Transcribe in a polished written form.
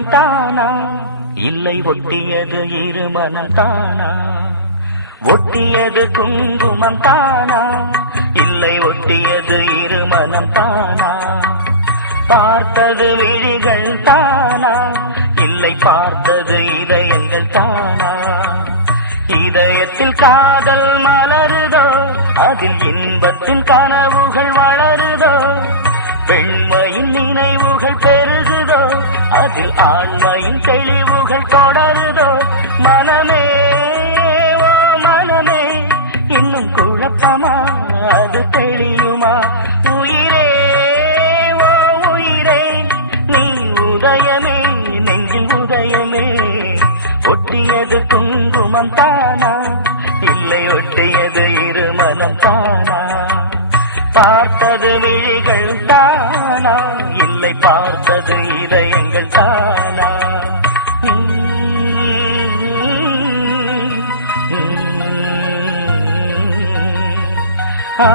குங்குமம் தானா இல்லை ஒட்டியது இருமனம் தானா ஒட்டியது குங்குமம் தானா இல்லை ஒட்டியது இருமனம் தானா பார்த்தது விழிகள் தானா இல்லை பார்த்தது இதயங்கள் தானா இதயத்தில் காதல் மலருதோ அதில் இன்பத்தின் கனவுகள் வளருதோ பெண்மையின் நினைவுகள் பெருகுதோ அதில் ஆண்மையின் தெளிவுகள் தொடருதோ மனமே ஓ மனமே இன்னும் குழப்பமா அது தெளியுமா உயிரே ஓ உயிரே நீ உதயமே நெஞ்சின் உதயமே ஒட்டியது குங்குமம் தானா இல்லை ஒட்டியது இருமனம் தானா பார்த்தது விழிகள் தானா இல்லை பார்த்தது இதயங்கள் தானா ஆ